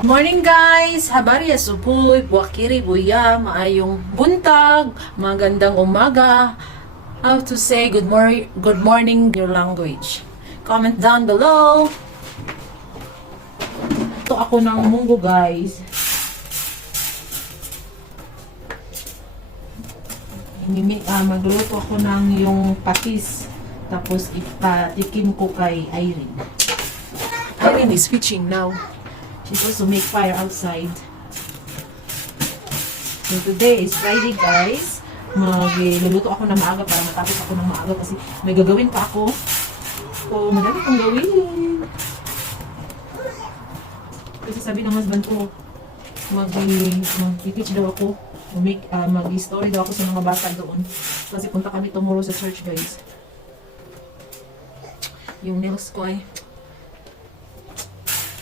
Morning guys! Habari asupoy, buwakiri, buya, maayong buntag, magandang umaga. How to say good morning in your language? Comment down below. Ito ako ng munggo guys. Magluluto ako ng yung patis. Tapos ipatikim ko kay Irene. Irene is fishing now. She's supposed to make fire outside. So today is Friday guys. Magluluto ako ng maaga para matapos ako ng maaga kasi may gagawin pa ako. So madami kong gawin. Kasi sabi ng husband ko, mag-teach daw ako. Mag-story daw ako sa mga bata doon. Kasi punta kami tomorrow sa church guys. Yung nails ko ay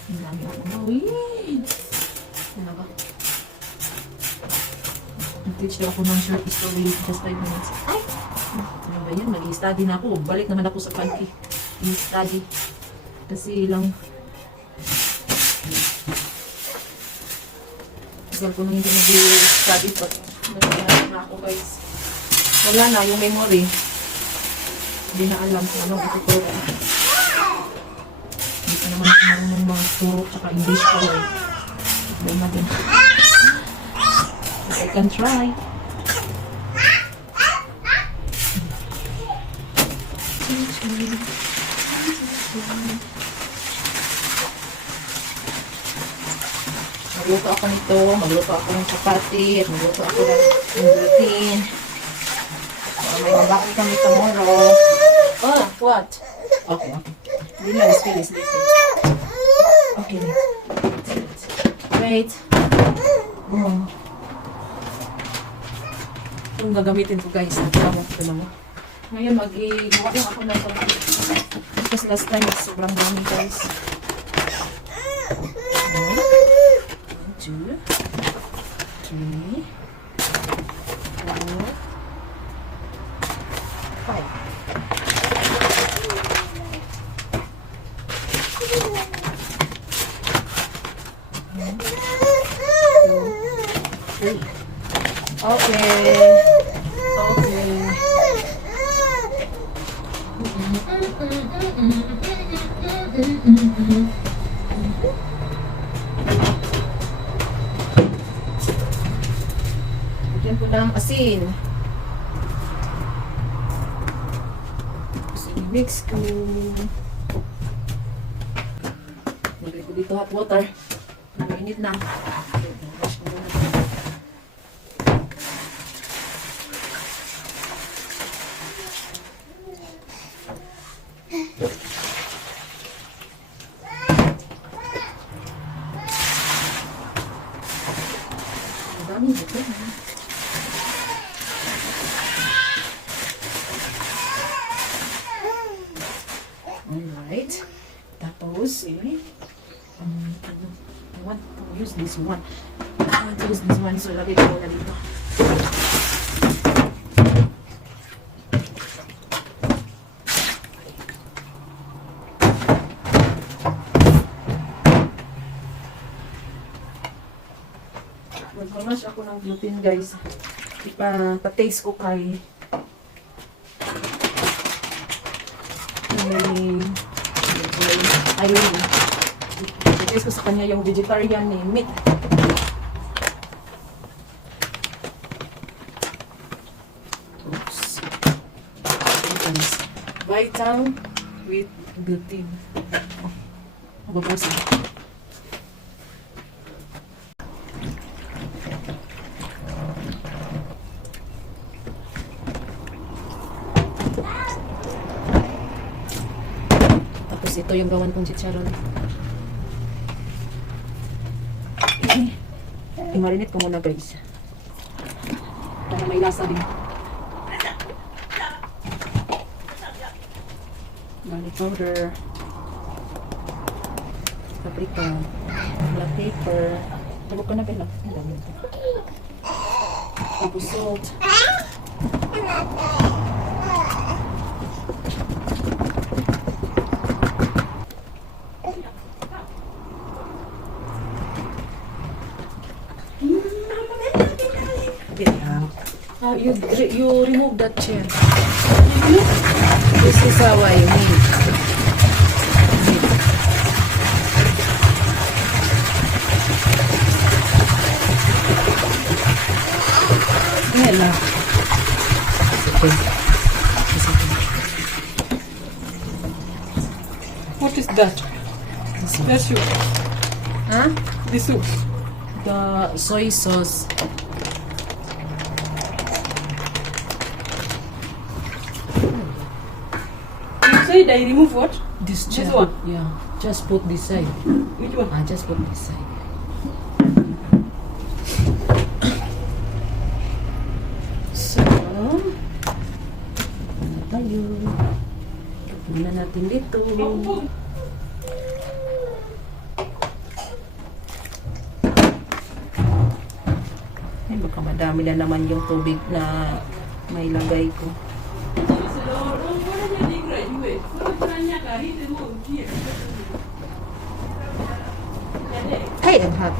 ang dami akong gawin. Ano ba? Nag-teach daw ako ng short story just 5 minutes. Ay! Ano ba yan? Mag-i-study na ako. Balik naman ako sa pantry. I-study. Kasi lang tagal ko nang hindi mag-study pa. Nag-i-study na ako guys. Wala na yung memory. Hindi na alam kung ano ang ituturo. Hindi ka naman ako marunong mga turo tsaka English ko eh. Iba natin. I can try. Magluto ako nito, magluto ako ng chapati, at magluto ako ng gluten. May mabaki kami tomorrow. Oh, what? Okay. Hindi na, let's finish later. Okay. Wait. Itong gagamitin ko guys. Ito mo. Ngayon mag-iwa lang ako ng because last time sobrang dami guys. 1, 2, 3, 4, 5. Okay. Bigyan ko ng asin. Mix ko. Lagay ko dito hot water. Mainit na. Dami dito. Alright. Tapos, I want to use this one. So, lagay ko na dito. Mag-mash ako ng gluten guys. Pa-taste ko kay ayun. I-taste ko sa kanya yung vegetarian meat. Oops. Vitam with gluten. Mababasan. Tapos ito yung gawan kong chicharon. I-marinate ko muna guys. Para may lasa din. Garlic powder. Paprika. Black pepper. Tawag ko na pala. Tapos salt. You remove that chair. This is how I make. Hello. Okay. What is that? The soup. Huh? The soup. The soy sauce. You said I remove what? This This chair. one? Yeah. Just put this side. Which one? Just put this side. So, ano tayo? Tapon na natin dito. Ay, baka madami na naman yung tubig na may lagay ko. Hey, I'm hot.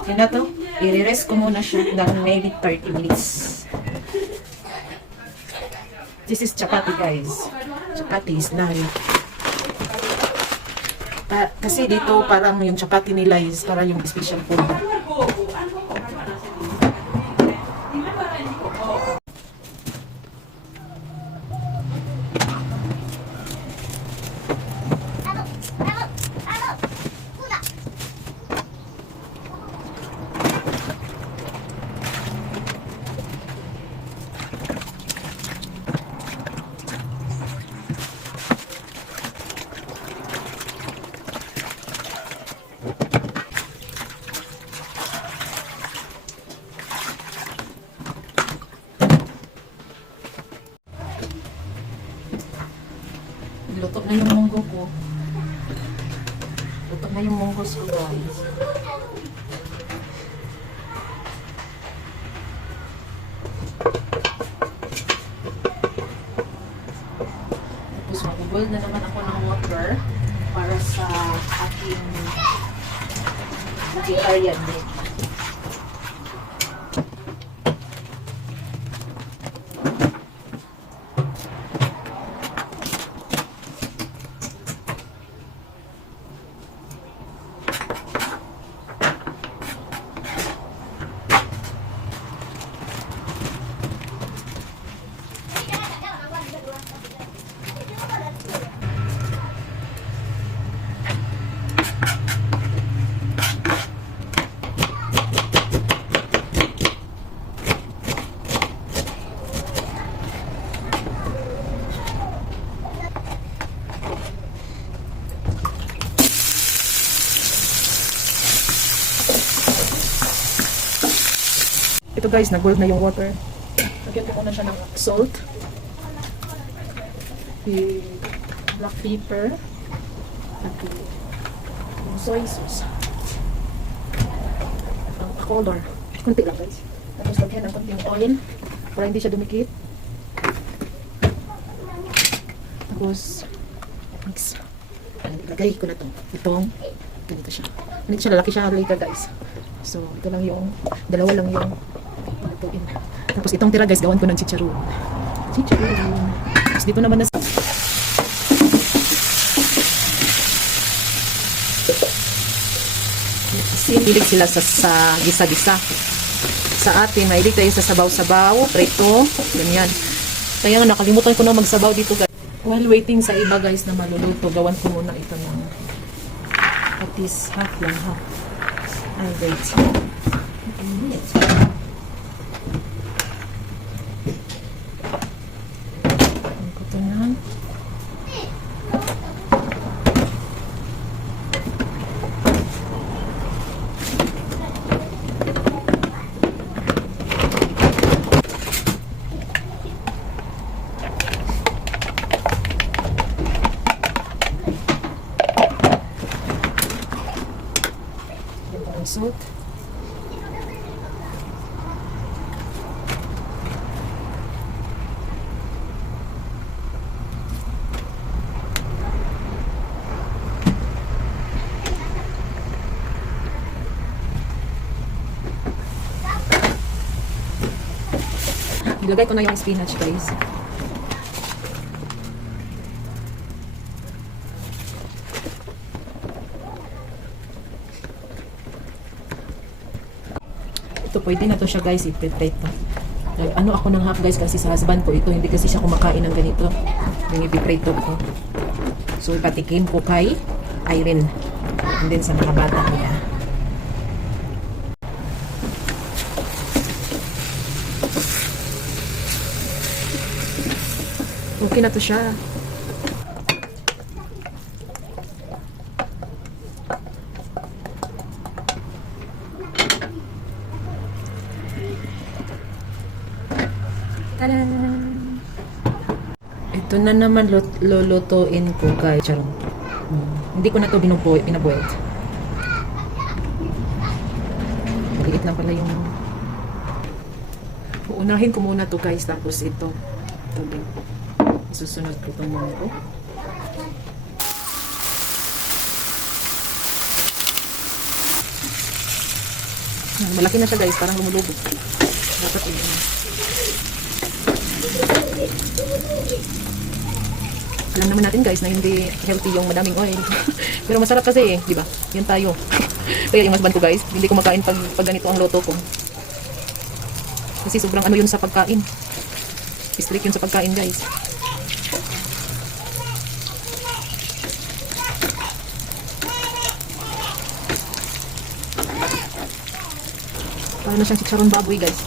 Okay na to. I-rest ko muna siya ng maybe 30 minutes. This is chapati, guys. Chapati is done. Kasi dito parang yung chapati nila is parang yung special food. Luto na yung munggo ko. Luto na yung munggo ko, guys. Tapos mag-boil na naman ako ng water para sa aking vegetarian din. Ito guys, nag-boil na yung water. Lagyan ko muna siya ng salt. Black pepper. At yung soy sauce. Ang color. Kunti lang guys. Tapos lagyan ng konting oil para hindi siya dumikit. Tapos mix. Lagay ko na to. Itong ganito siya. Ganito siya, lalaki siya later guys. So, ito lang yung, dalawa lang yung lutuin. Tapos itong tira guys, gawan ko ng chicharon. Chicharon. Tapos dito naman na sa... Hilig sila sa gisa-gisa. Sa atin, mahilig tayo sa sabaw-sabaw, preto, ganyan. Kaya nga, nakalimutan ko na magsabaw dito guys. While waiting sa iba guys na maluluto, gawan ko muna ito ng at least half lang half. I'll wait. A minute. Ang kutunan. Salt. Ilagay ko na yung spinach, guys. Ito, pwede na to siya, guys. I-prepare to. Ano ako ng half, guys, kasi sa husband ko ito. Hindi kasi siya kumakain ng ganito. Yung i-prepare to ko. So, ipatikim ko kay Irene. And then sa mga bata niya. Okay na to siya. Tada! Ito na naman lulutuin ko, guys. Charong. Hindi ko na to pinaboil. Maliit lang pala yung... Uunahin ko muna to, guys. Tapos ito. Ito din. Isusunod ko itong mga ko. Malaki na siya, guys. Parang lumulubog. Dapat yun. Alam naman natin, guys, na hindi healthy yung madaming oil. Pero masarap kasi eh, di ba? Yan tayo. Kaya yung husband ko, guys, hindi kumakain pag ganito ang loto ko. Kasi sobrang ano yun sa pagkain. Strict yun sa pagkain, guys. Para na siyang chicharon baboy, guys.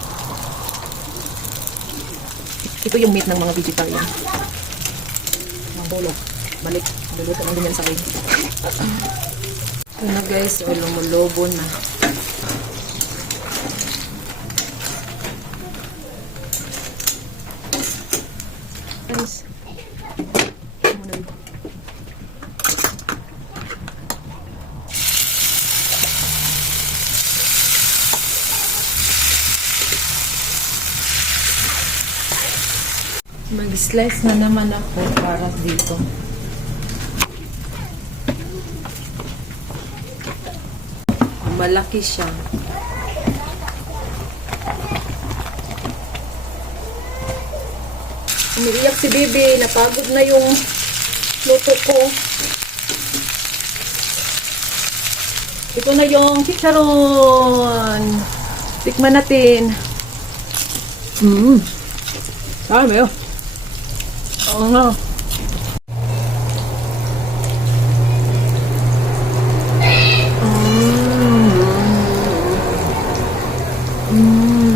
Ito yung meat ng mga vegetarian. Mga bulok. Balik. Luluto lang din yan sa akin. Ito na, guys. O, lumulobo na. Guys. Mag-slice na naman ako para dito. Malaki siya. Umiiyak si Bibi. Napagod na yung luto ko. Ito na yung chicharon. Tikman natin. Sabi mo. Oo nga.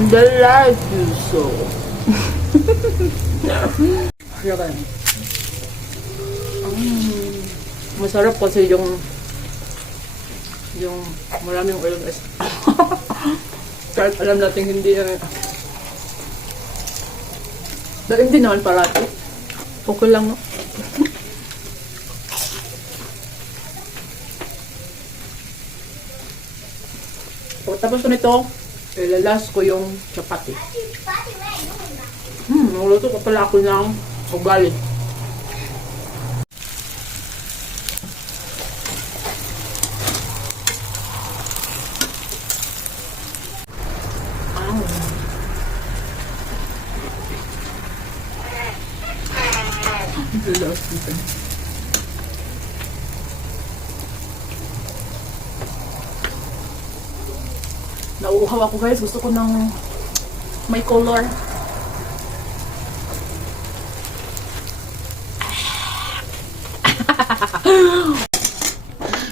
Delicioso. Masarap kasi yung maraming oil, guys. Kahit alam natin hindi dahil hindi naman parati. Okay lang, no? Pagkatapos ko nito, ilalas ko yung chapati. Nagluto pa pala ako ng ugali. Nauuhaw ako, guys. Gusto ko ng may color.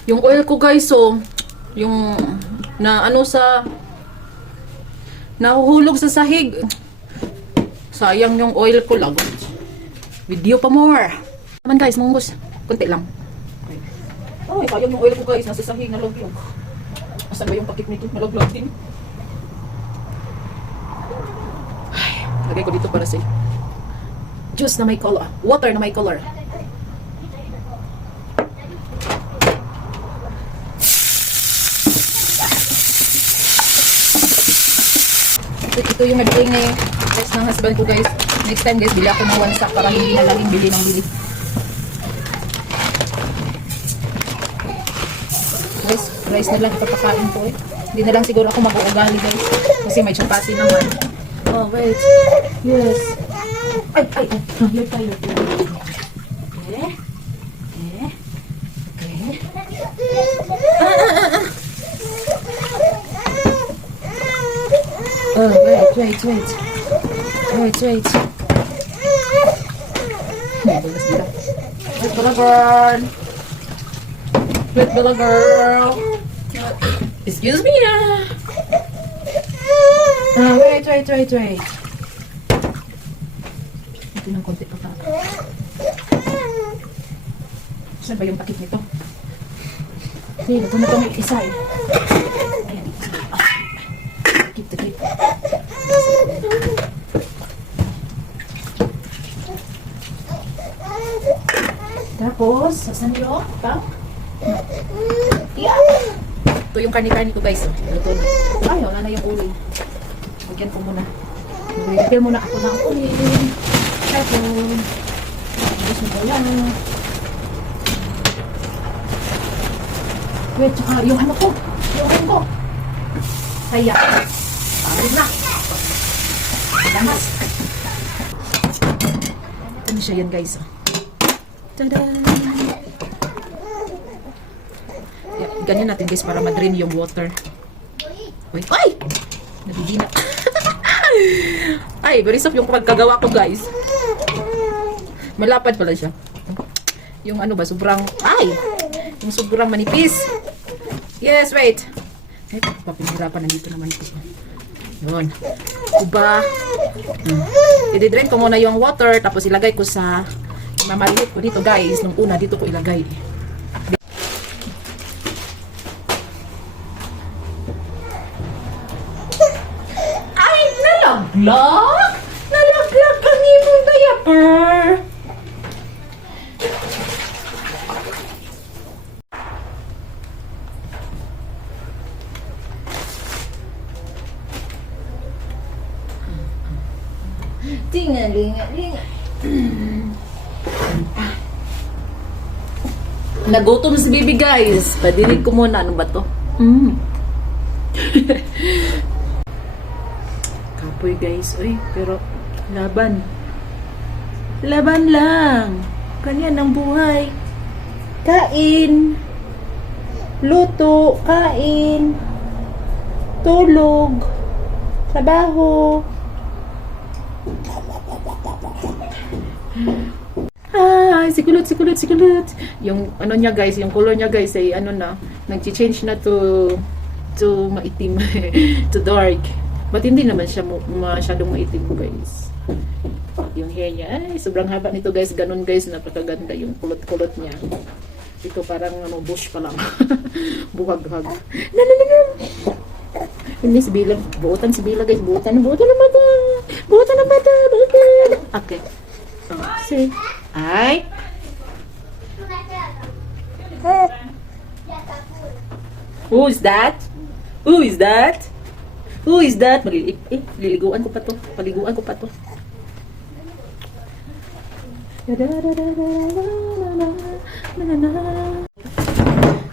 Yung oil ko, guys, so yung na ano sa nahuhulog sa sahig. Sayang yung oil ko lang. Video pa more. Naman, guys, munggos. Kunti lang. Ay, sayang yung oil ko, guys. Nasa sahig na log. Asan ba yung pakit nito? Malaglag din. Ay, lagay ko dito para sa juice na may color. Water na may color. Ito yung nabili ni guys ng husband ko, guys. Next time, guys, bili ako ng one sack para hindi na laging bili ng bili. Guys, rice na lang ipapakain ko eh. Hindi na lang siguro ako mag-uugali, guys. Kasi may chapati naman. Oh, wait. Yes. Ay. No, you're fine. Okay. Oh, wait. Wait, little girl. Excuse me na. Wait. Ito ng konti pa. Saan ba yung takip nito? Okay, ito na itong isa eh. Ayan, keep. Tapos, saan yung pa? Yeah. Ito yung karni-karni ko guys. Ito na. Ay, wala na yung uling. Lagyan ko muna. Lagyan muna ako ng uling. Tapos, tapos mo lang. Wait, tsaka yung ano ko. Kaya. Ayun na. Damas. Ano siya yan guys? Tada! Ganyan natin guys para ma-drain yung water. Wait, ay! Nabigina. Ay, very soft yung pagkagawa ko guys. Malapad pala siya. Yung ano ba, sobrang, ay! Yung sobrang manipis. Yes, wait. Ay, papinirapan na dito na manipis. Yun. Diba? I-drain ko muna yung water, tapos ilagay ko sa mamarinate ko dito guys. Nung una, dito ko ilagay. Ay, nalaglag! Nalaglag ka ni mong diaper! Tingalingaling. Nagutom si baby guys. Padinig ko muna. Ano ba to? Kapoy guys. Uy, pero laban. Laban lang. Ganyan ang buhay. Kain. Luto. Kain. Tulog. Trabaho. Ay, sikulot. Yung ano niya guys, yung color niya guys ay ano na, nag-change na to maitim, to dark. But hindi naman siya masyadong maitim guys. Yung hair niya, ay sobrang haba nito guys, ganun guys, napakaganda yung kulot-kulot niya. Ito parang ano, bush pa lang. Buhag-hag. Hindi si Bila, buutan si Bila guys, buutan ng mata. Okay. See. Ay. Who is that? Liliguan ko pa to. Paliguan ko pa to.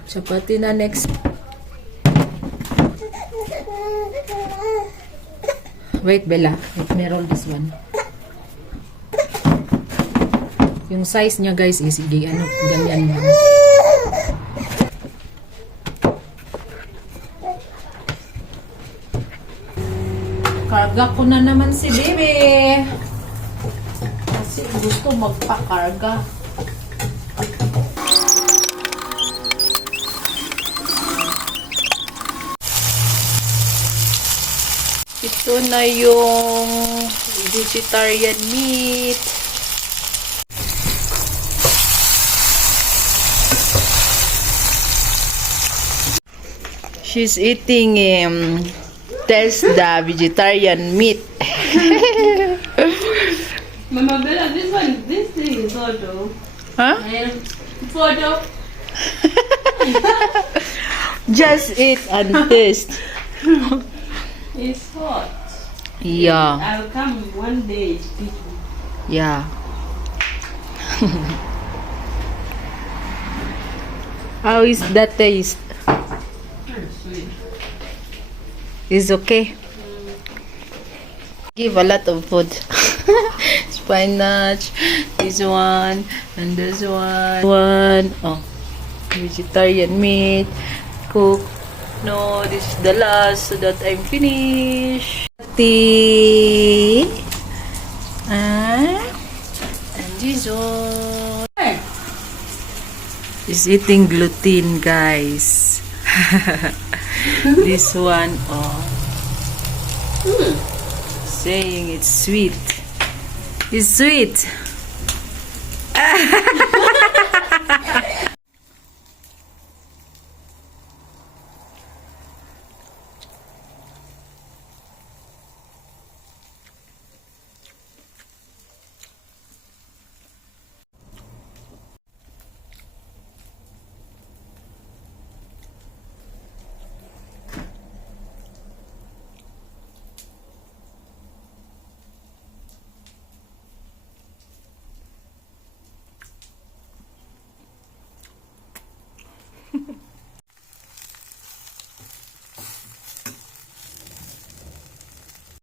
Chapati na next. Wait, Bella. Let me roll this one. Yung size niya guys is ano, ganyan lang. Karga ko na naman si baby. Kasi gusto magpakarga. Ito na yung vegetarian meat. She's eating taste the vegetarian meat. Mama Bella, this thing is hot though. Huh? Photo. Just eat and taste. It's hot. Yeah. I'll come one day to teach you. Yeah. How is that taste? Sweet. Is okay. Give a lot of food. Spinach, this one, and this one. Oh, vegetarian meat, cook. No, this is the last so that I'm finished. Tea. And this one. Is eating gluten, guys. This one, saying it's sweet. It's sweet.